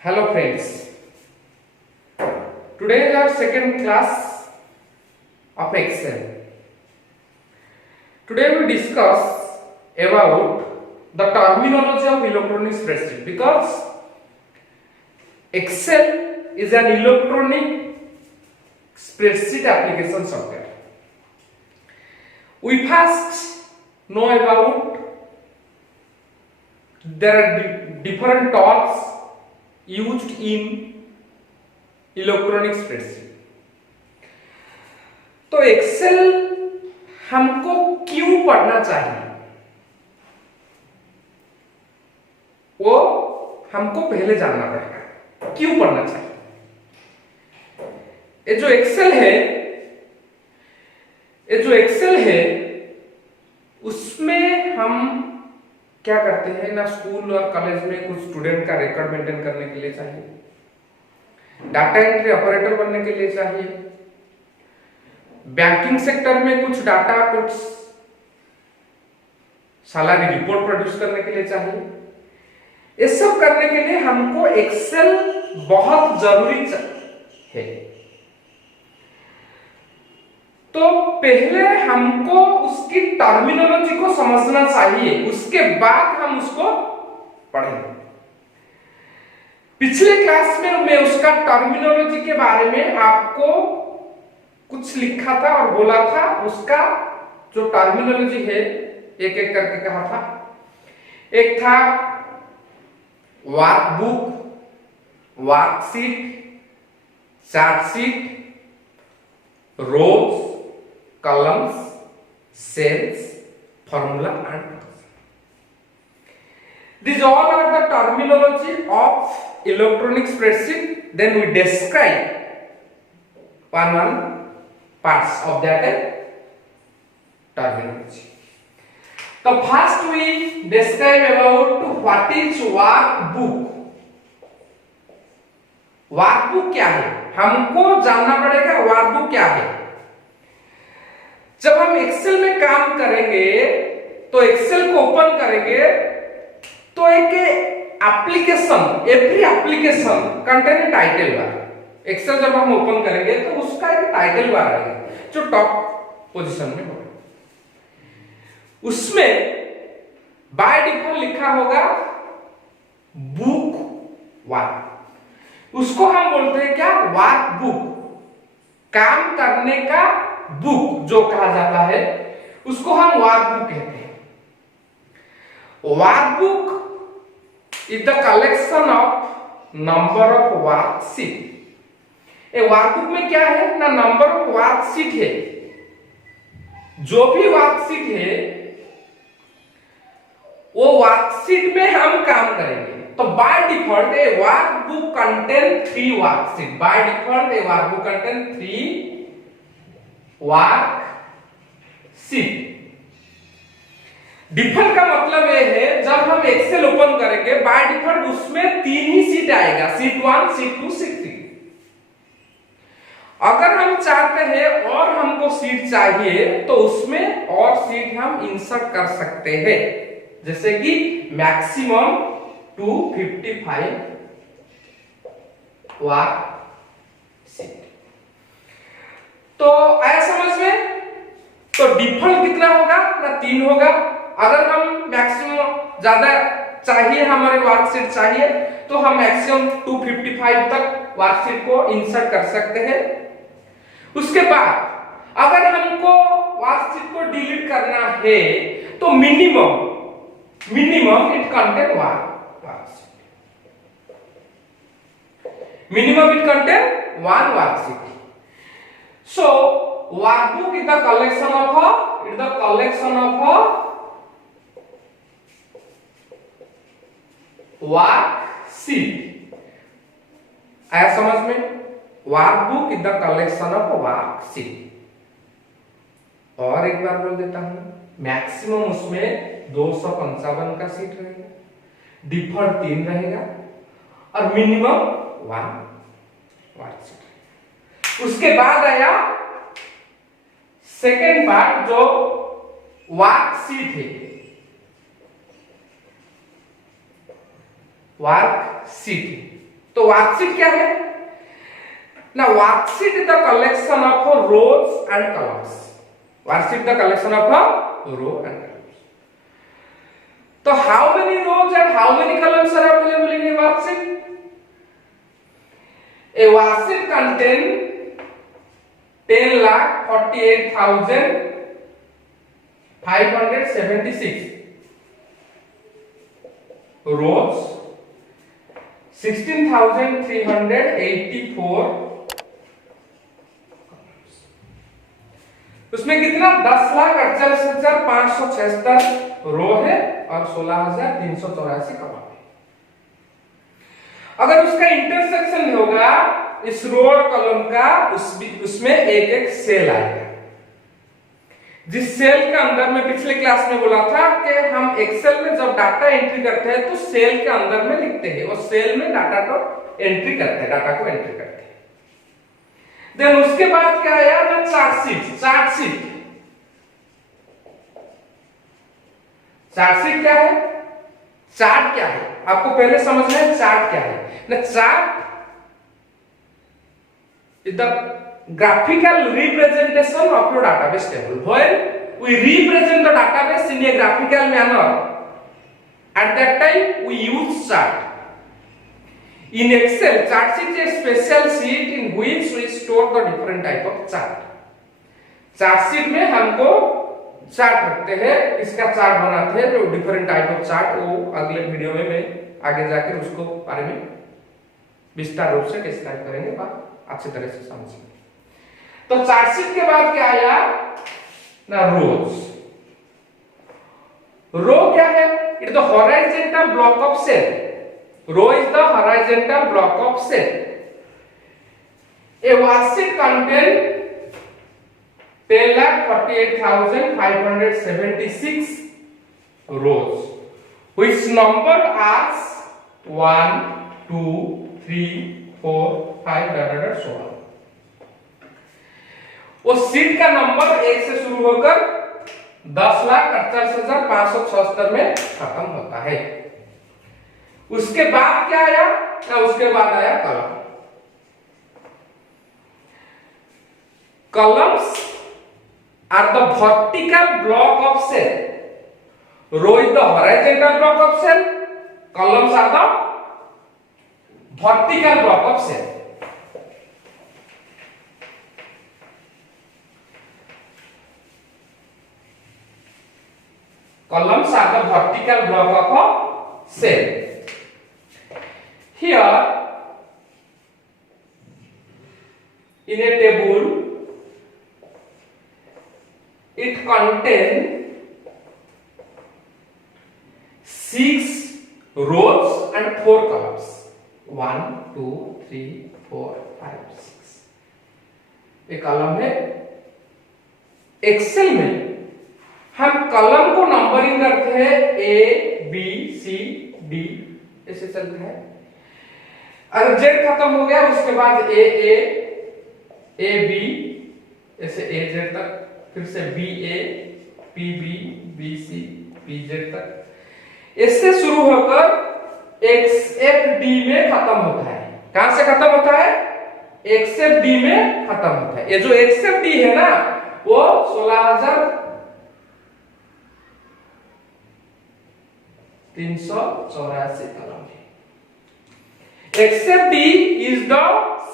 Hello friends, today is our second class of Excel. Today we discuss about the terminology of electronic spreadsheet because Excel is an electronic spreadsheet application software. We first know about there are different terms used in electronic spreadsheet. तो एक्सेल हमको क्यों पढ़ना चाहिए वो हमको पहले जानना पड़ेगा। क्यों पढ़ना चाहिए? ये जो एक्सेल है उसमें हम क्या करते हैं ना, स्कूल और कॉलेज में कुछ स्टूडेंट का रिकॉर्ड मेंटेन करने के लिए चाहिए, डाटा एंट्री ऑपरेटर बनने के लिए चाहिए, बैंकिंग सेक्टर में कुछ डाटा, कुछ सैलरी रिपोर्ट प्रोड्यूस करने के लिए चाहिए। ये सब करने के लिए हमको एक्सेल बहुत जरूरी है। तो पहले हमको उसकी टर्मिनोलॉजी को समझना चाहिए, उसके बाद हम उसको पढ़ेंगे। पिछले क्लास में मैं उसका टर्मिनोलॉजी के बारे में आपको कुछ लिखा था और बोला था, उसका जो टर्मिनोलॉजी है एक एक करके कहा था। एक था workbook, worksheet, chart sheet, rose, columns, cells, formula and these all are the terminology of electronic spreadsheet. Then we describe one parts of that terminology. So first we describe about what is workbook. Workbook क्या है हमको जानना पड़ेगा। वर्कबुक क्या है? जब हम एक्सेल में काम करेंगे तो एक्सेल को ओपन करेंगे तो एक application, every application contain a title bar. Excel जब हम ओपन करेंगे तो उसका एक टाइटल बार आएगा जो टॉप पोजीशन में होगा। उसमें बाय डिफॉल्ट लिखा होगा बुक वर्क। उसको हम बोलते हैं क्या? वर्कबुक। काम करने का बुक जो कहा जाता है उसको हम वर्कबुक कहते हैं। Workbook is the collection of number of worksheet. ए वर्कबुक में क्या है ना, नंबर ऑफ वर्कशीट है। जो भी वर्कशीट है वो वर्कशीट में हम काम करेंगे। तो by default A workbook contain 3 worksheet. By default A workbook contain 3 worksheet. Default का मतलब ये है जब हम एक्सेल ओपन करेंगे बाय डिफॉल्ट उसमें 3 ही सीट आएगा, सीट 1, सीट 2, सीट 3। अगर हम चाहते हैं और हमको सीट चाहिए तो उसमें और सीट हम इंसर्ट कर सकते हैं, जैसे कि मैक्सिमम 255 वर्कशीट। तो आया समझ में? तो डिफॉल्ट कितना होगा ना, 3 होगा। अगर हम मैक्सिमम ज्यादा चाहिए, हमारे वर्कशीट चाहिए तो हम मैक्सिमम 255 तक वर्कशीट को इंसर्ट कर सकते हैं। उसके बाद अगर हमको वर्कशीट को डिलीट करना है तो minimum it contain 1 worksheet. Minimum it contain 1 worksheet. So workbook is the collection of worksheet। आया समझ में? Workbook is the collection of worksheet. और एक बार बोल देता हूं, मैक्सिमम उसमें 255 का सीट रहेगा, डिफॉल्ट 3 रहेगा और मिनिमम 1 वर्कशीट। उसके बाद आया सेकेंड पार्ट जो वर्कशीट है। वर्कशीट तो वर्कशीट क्या है ना? Worksheet is the collection of rows and columns. Worksheet the collection of row and columns. तो how many rows and how many columns are available in a worksheet? A worksheet contain 10,48,576 rows, 16,384 उसमें कितना 10,48,576 रो है और 16,384 कॉलम है। अगर उसका इंटरसेक्शन होगा इस रो और कॉलम का, उसमें एक एक सेल आएगा। जिस सेल के अंदर मैं पिछले क्लास में बोला था कि हम एक्सेल में जब डाटा एंट्री करते हैं तो सेल के अंदर में लिखते हैं और सेल में डाटा को एंट्री करते हैं, डाटा को एंट्री करते हैं। देन उसके बाद क्या आया ना? चार्टशीट। चार्टशीट क्या है? चार्ट क्या है आपको पहले समझना है। चार्ट क्या है ना? Chart is the graphical representation of your database table. When we represent the database in a graphical manner, at that time we use chart. In Excel, chart sheet is a special sheet in which we store the different type of chart. Chart sheet में हमको चार्ट रखते हैं, इसका चार्ट बनाते हैं, जो different type of chart, वो अगले वीडियो में मैं आगे जाकर उसको बारे में विस्तार रूप से डिस्क्राइब करेंगे, बात अच्छी तरह से समझेंगे। तो चार्टशीट के बाद क्या आया ना? रोज। रो क्या है? It the horizontal block of cell. Row is the horizontal block of cell. A worksheet contain 10,48,576 rows which numbered as 1, 2, 3, 4, 5 so on। वो सीट का नंबर 1 से शुरू होकर 10,48,576 में खत्म होता है। उसके बाद क्या आया ना? उसके बाद आया column. Columns are the vertical block of cell. Row is the horizontal block of cell. Columns are the vertical block of cell. Columns are the vertical block of a cell. Here, in a table, it contains 6 rows and 4 columns. 1, 2, 3, 4, 5, 6 एक कॉलम है। एक्सेल में हम कॉलम को नंबरिंग करते हैं A, B, C, D ऐसे चलते हैं। अगर Z खत्म हो गया उसके बाद A, B ऐसे A, Z तक, फिर से BA, PB, BC, PZ तक, इससे शुरू होकर XFD में खत्म होता है। कहां से खत्म होता है? XFD में खत्म होता है। ये जो XFD है ना, वो 16,384 कॉलम है। XFD is the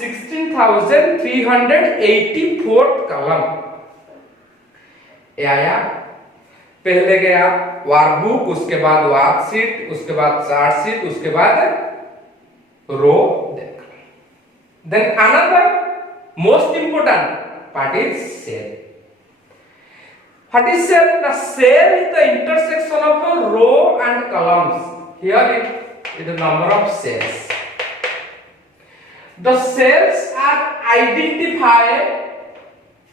16,384th column. आया, पहले गया वर्कबुक, उसके बाद वर्कशीट, उसके बाद चार्टशीट, उसके बाद row. Then another most important part is cell. What is cell? The cell is the intersection of a row and columns. Here it is the number of cells. The cells are identified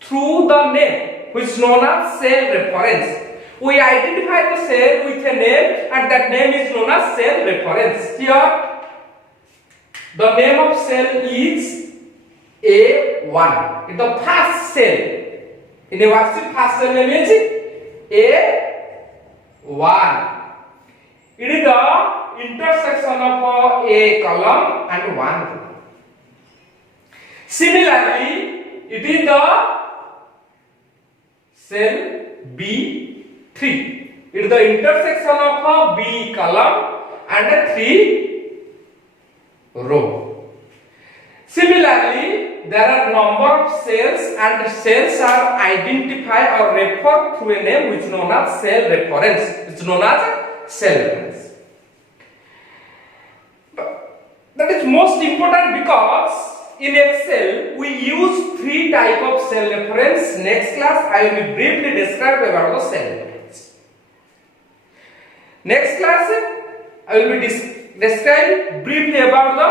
through the name, which is known as cell reference. We identify the cell with a name, and that name is known as cell reference. Here, the name of cell is A1. It's the first cell. In a worksheet, first cell name is A1. It is the intersection of a column and one row. Similarly, it is the cell B3. It is the intersection of a B column and a 3 row. Similarly, there are number of cells and cells are identified or referred through a name which is known as cell reference. It's known as cell reference. That is most important because in Excel we use 3 type of cell reference. Next class I will be briefly describe about the cell reference. Next class I will be describe briefly about the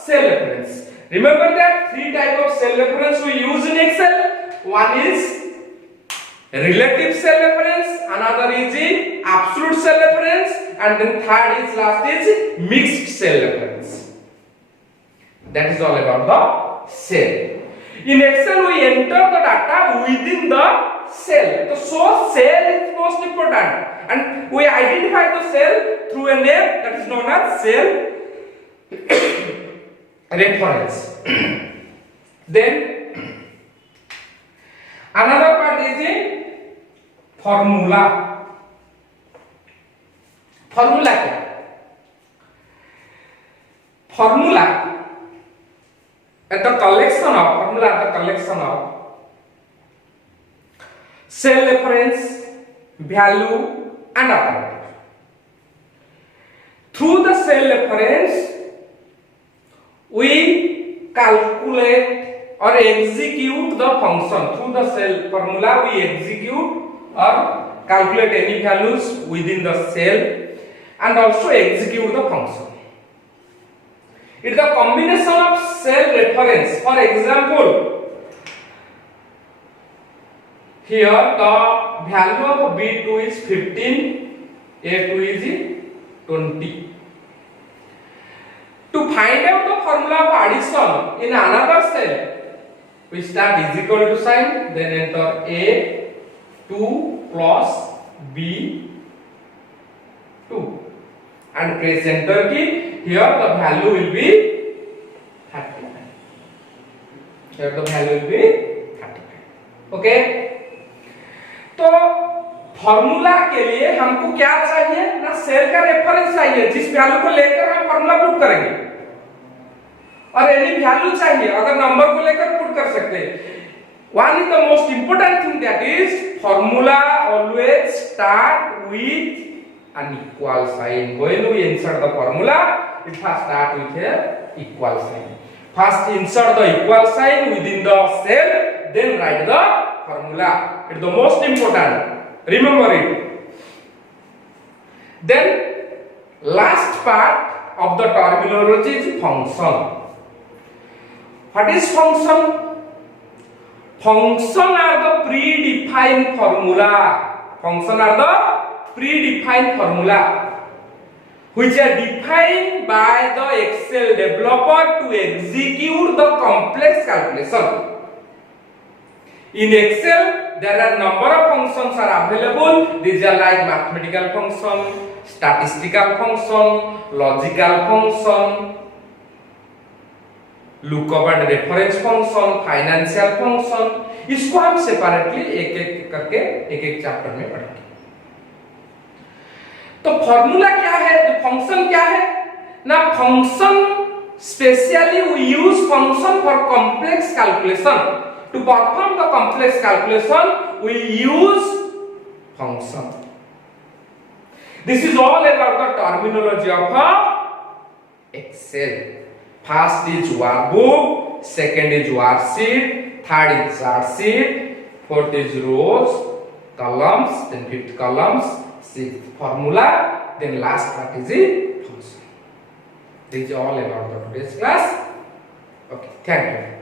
cell reference. Remember that 3 type of cell reference we use in Excel. One is relative cell reference, another is the absolute cell reference, and then third is last is mixed cell reference. That is all about the cell. In Excel we enter the data within the cell. So cell is most important and we identify the cell through a name that is known as cell reference. Then another part is a formula. Formula क्या? Formula at the collection of cell reference, value and operator. Through the cell reference we calculate or execute the function. Through the cell formula we execute or calculate any values within the cell and also execute the function. It is a combination of cell reference. For example, here the value of B2 is 15, A2 is 20. To find out the formula of addition in another cell, we start is equal to sign, then enter A2 plus B2 and press enter key. Here the value will be 39. Here the value will be 39. Okay? तो फॉर्मूला के लिए हमको क्या चाहिए ना, सेल का रेफरेंस चाहिए जिस वैल्यू को लेकर हम फॉर्मूला पुट करेंगे, और एनी वैल्यू चाहिए अगर नंबर को लेकर पुट कर सकते हैं. One is the most important thing, that is formula always start with an equal sign. When we insert the formula, it first start with a equal sign. First insert the equal sign within the cell, then write the formula. It's the most important. Remember it. Then last part of the terminology is function. What is function? Function are the predefined formula. Function are the predefined formula which are defined by the Excel developer to execute the complex calculation. In Excel, there are number of functions are available. These are like mathematical function, statistical function, logical function, lookup and reference function, financial function. इसको हम सेपरेटली एक एक करके एक एक चैप्टर में पढ़ेंगे. तो फॉर्मूला क्या है, फंक्शन क्या है ना, function specially we use function for complex calculation. To perform the complex calculation, we use function. This is all about the terminology of Excel. First is workbook, second is worksheet, third is chart sheet, fourth is rows, columns, then fifth columns, sixth formula, then last part is the function. This is all about the today's class. Okay, thank you.